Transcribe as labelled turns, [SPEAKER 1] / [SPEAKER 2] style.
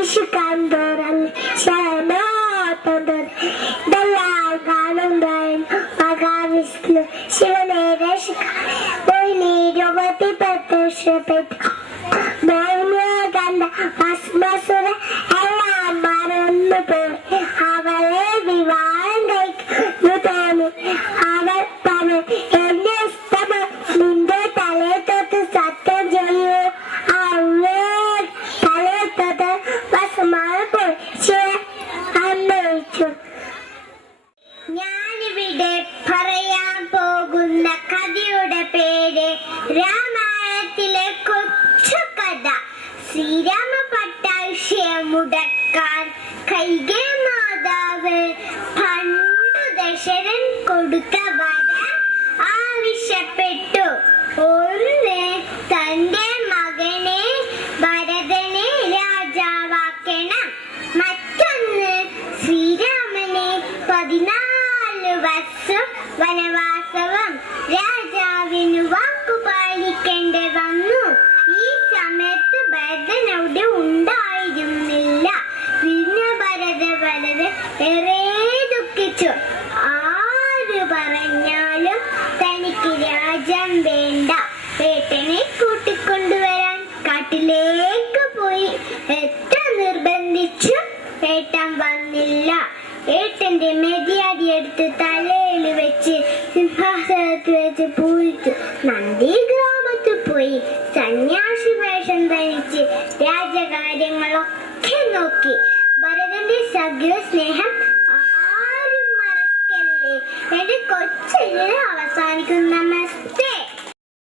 [SPEAKER 1] Iskanderen, Svenatender, Dalaganundan, Magavishnu, Shivanereshka, Boini, Ravati Patusha Petra, Bhavya Ganda, Asmasura, ഞാനിവിടെ പറയാൻ പോകുന്ന കഥയുടെ പേര് രാമായണത്തിലെ കൊച്ചു കഥ. ശ്രീരാമ പട്ടാഭിഷേകം മുടക്കാൻ കൈകേ മാതാവ് പണ്ടു ദശരൻ കൊടുത്ത ഏറെ ദുഃഖിച്ചു. ആര് പറഞ്ഞാലും തനിക്ക് രാജ്യം വേണ്ട. വേട്ടനെ കൂട്ടിക്കൊണ്ടുവരാൻ കാട്ടിലേക്ക് പോയി. എത്ര നിർബന്ധിച്ചു? ഏട്ടൻ വന്നില്ല. ഏട്ടന്റെ മെതിയാടി എടുത്ത് തലയിൽ വെച്ച് സിംഹാസനത്തിൽ വെച്ച് പൂജിച്ചു. നന്ദി ഗ്രാമത്തിൽ പോയി. സന്യാസി വേഷം ധരിച്ച് രാജകാര്യങ്ങളൊക്കെ നോക്കി. ഭരതന്റെ സകല സ്നേഹം good memory.